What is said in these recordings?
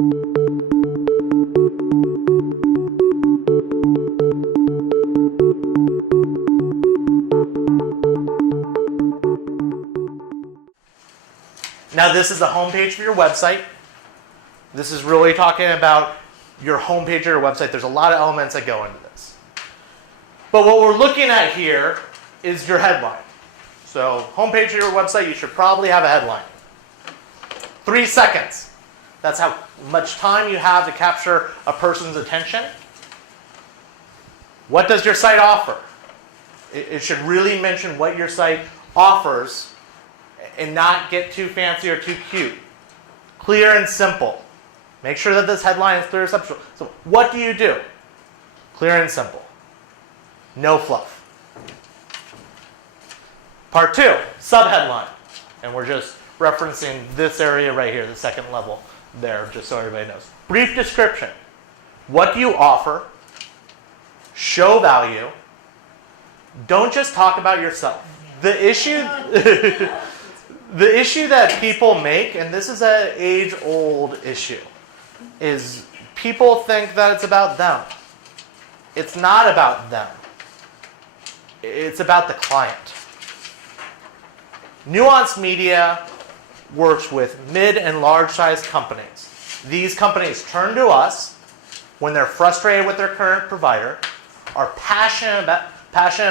Now this is the homepage for your website. This is really talking about your homepage of your website. There's a lot of elements that go into this. But what we're looking at here is your headline. So homepage of your website, you should probably have a headline. 3 seconds. That's how much time you have to capture a person's attention. What does your site offer? It should really mention what your site offers and not get too fancy or too cute. Clear and simple. Make sure that this headline is clear and simple. So what do you do? Clear and simple. No fluff. Part 2, subheadline. And we're just referencing this area right here, the second level there, just so everybody knows. Brief description. What do you offer? Show value. Don't just talk about yourself. The issue that people make, and this is an age-old issue, is people think that it's about them. It's not about them. It's about the client. Nuance Media works with mid and large-sized companies. These companies turn to us when they're frustrated with their current provider, are passionate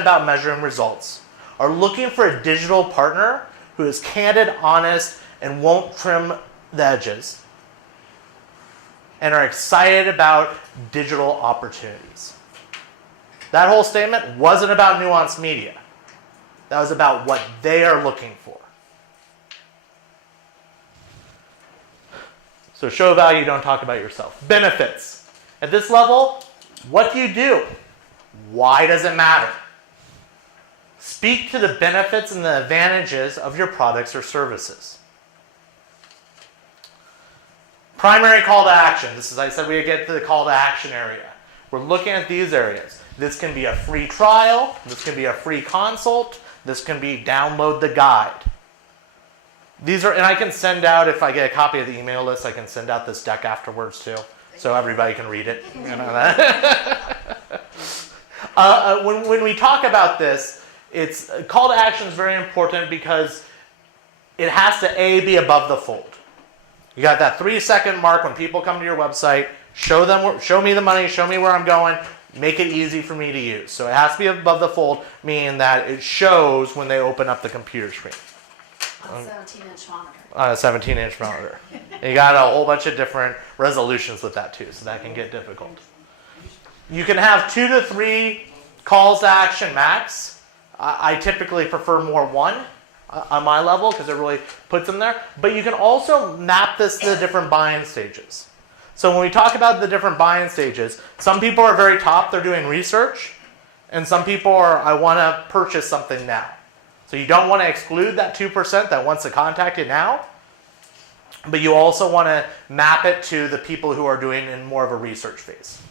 about measuring results, are looking for a digital partner who is candid, honest, and won't trim the edges, and are excited about digital opportunities. That whole statement wasn't about Nuance Media. That was about what they are looking for. So show value, don't talk about yourself. Benefits. At this level, what do you do? Why does it matter? Speak to the benefits and the advantages of your products or services. Primary call to action. This is, I said, we get to the call to action area. We're looking at these areas. This can be a free trial. This can be a free consult. This can be download the guide. These are, and I can send out, if I get a copy of the email list, I can send out this deck afterwards too, so everybody can read it. You know that. When we talk about this, it's call to action is very important because it has to be above the fold. You got that 3-second mark when people come to your website. Show me the money. Show me where I'm going. Make it easy for me to use. So it has to be above the fold, meaning that it shows when they open up the computer screen. On a 17-inch monitor. On a 17-inch monitor. You got a whole bunch of different resolutions with that too, so that can get difficult. You can have 2 to 3 calls to action max. I typically prefer more 1 on my level because it really puts them there. But you can also map this to the different buying stages. So when we talk about the different buying stages, some people are very top, they're doing research, and some people are, I want to purchase something now. So you don't want to exclude that 2% that wants to contact you now, but you also want to map it to the people who are doing in more of a research phase.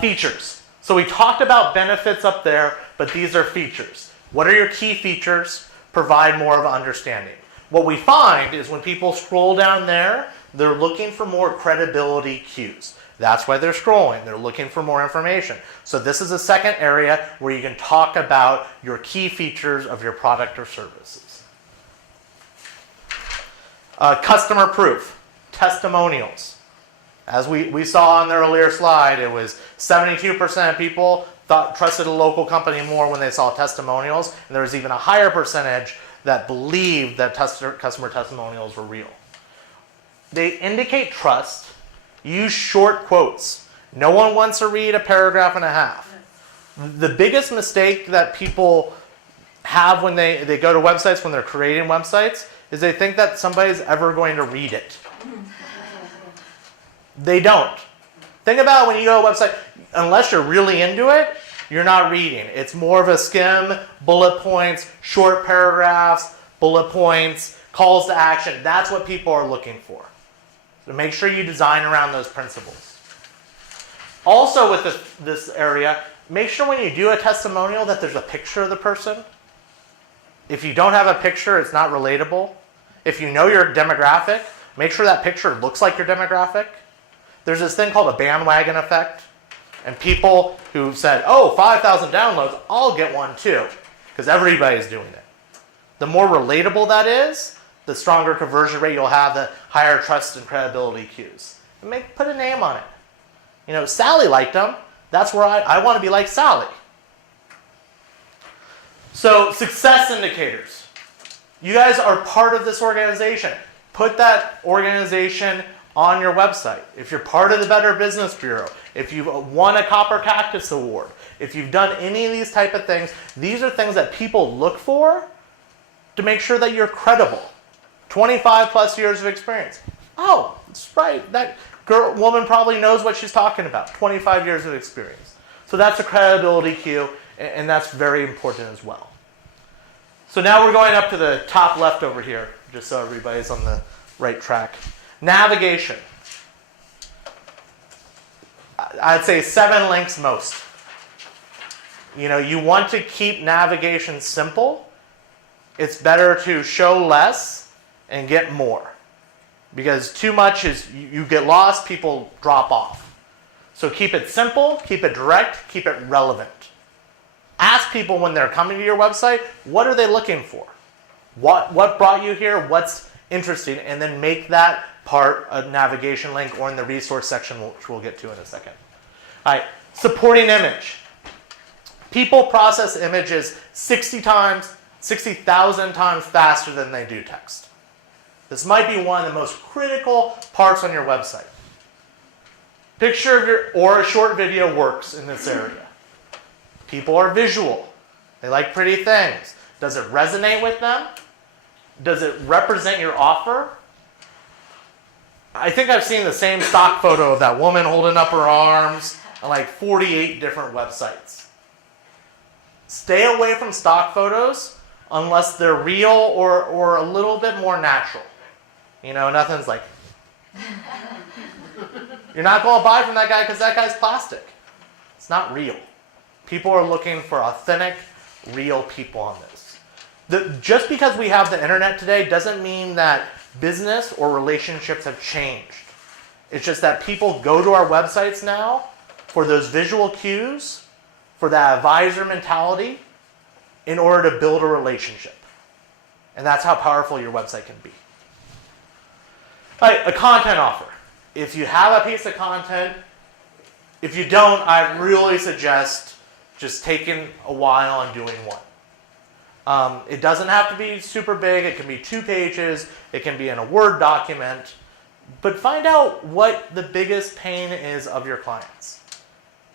Features. So we talked about benefits up there, but these are features. What are your key features? Provide more of an understanding. What we find is when people scroll down there, they're looking for more credibility cues. That's why they're scrolling. They're looking for more information. So this is a second area where you can talk about your key features of your product or services. Customer proof, testimonials. As we saw on the earlier slide, it was 72% of people trusted a local company more when they saw testimonials, and there was even a higher percentage that believed that customer testimonials were real. They indicate trust. Use short quotes. No one wants to read a paragraph and a half. The biggest mistake that people have when they go to websites, when they're creating websites, is they think that somebody's ever going to read it. They don't. Think about when you go to a website, unless you're really into it, you're not reading. It's more of a skim, bullet points, short paragraphs, bullet points, calls to action. That's what people are looking for. So make sure you design around those principles. Also with this area, make sure when you do a testimonial that there's a picture of the person. If you don't have a picture, it's not relatable. If you know your demographic, make sure that picture looks like your demographic. There's this thing called a bandwagon effect. And people who said, oh, 5,000 downloads, I'll get one too. Because everybody's doing it. The more relatable that is, the stronger conversion rate you'll have, the higher trust and credibility cues. And put a name on it. You know, Sally liked them. That's where I want to be like Sally. So, success indicators. You guys are part of this organization. Put that organization on your website. If you're part of the Better Business Bureau, if you've won a Copper Cactus Award, if you've done any of these type of things, these are things that people look for to make sure that you're credible. 25 plus years of experience. Oh, that's right. That woman probably knows what she's talking about. 25 years of experience. So that's a credibility cue, and that's very important as well. So now we're going up to the top left over here, just so everybody's on the right track. Navigation. I'd say 7 links most. You know, you want to keep navigation simple. It's better to show less and get more. Because too much is, you get lost, people drop off. So keep it simple, keep it direct, keep it relevant. Ask people when they're coming to your website, what are they looking for? What brought you here? What's interesting? And then make that part a navigation link or in the resource section, which we'll get to in a second. All right, supporting image. People process images 60,000 times faster than they do text. This might be one of the most critical parts on your website. Picture or a short video works in this area. People are visual. They like pretty things. Does it resonate with them? Does it represent your offer? I think I've seen the same stock photo of that woman holding up her arms on like 48 different websites. Stay away from stock photos unless they're real or a little bit more natural. You know, nothing's like... You're not going to buy from that guy because that guy's plastic. It's not real. People are looking for authentic, real people on this. Just because we have the internet today doesn't mean that business or relationships have changed. It's just that people go to our websites now for those visual cues, for that advisor mentality, in order to build a relationship. And that's how powerful your website can be. All right, a content offer. If you have a piece of content, if you don't, I really suggest just taking a while and doing one. It doesn't have to be super big. It can be 2 pages. It can be in a Word document. But find out what the biggest pain is of your clients.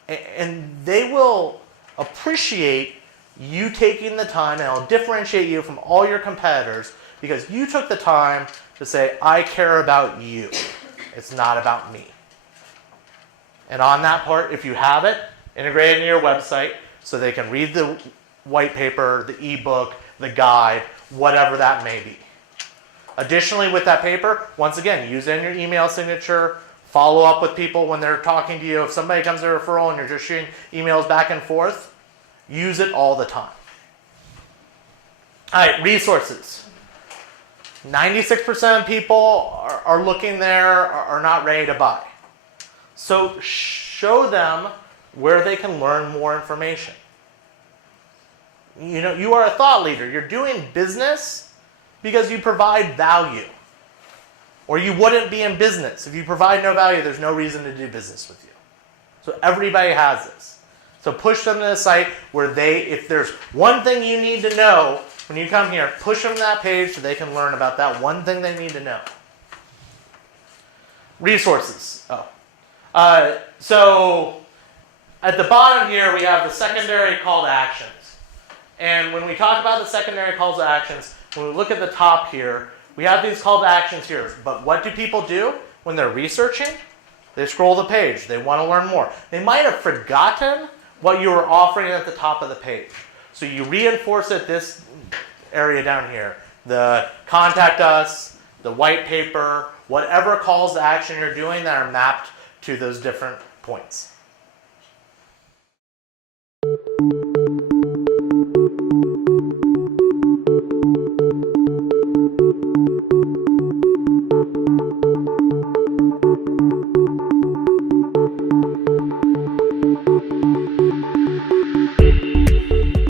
And they will appreciate you taking the time, and it'll differentiate you from all your competitors because you took the time to say, I care about you. It's not about me. And on that part, if you have it, integrate it into your website so they can read the white paper, the ebook, the guide, whatever that may be. Additionally, with that paper, once again, use it in your email signature. Follow up with people when they're talking to you. If somebody comes to a referral and you're just shooting emails back and forth, use it all the time. All right, resources. 96% of people are looking there, are not ready to buy. So show them where they can learn more information. You know, you are a thought leader. You're doing business because you provide value. Or you wouldn't be in business. If you provide no value, there's no reason to do business with you. So everybody has this. So push them to the site where if there's one thing you need to know when you come here, push them to that page so they can learn about that one thing they need to know. Resources. So at the bottom here, we have the secondary call to actions. And when we talk about the secondary calls to actions, when we look at the top here, we have these call to actions here. But what do people do when they're researching? They scroll the page. They want to learn more. They might have forgotten what you were offering at the top of the page. So you reinforce it this area down here. The contact us, the white paper, whatever calls to action you're doing that are mapped to those different points.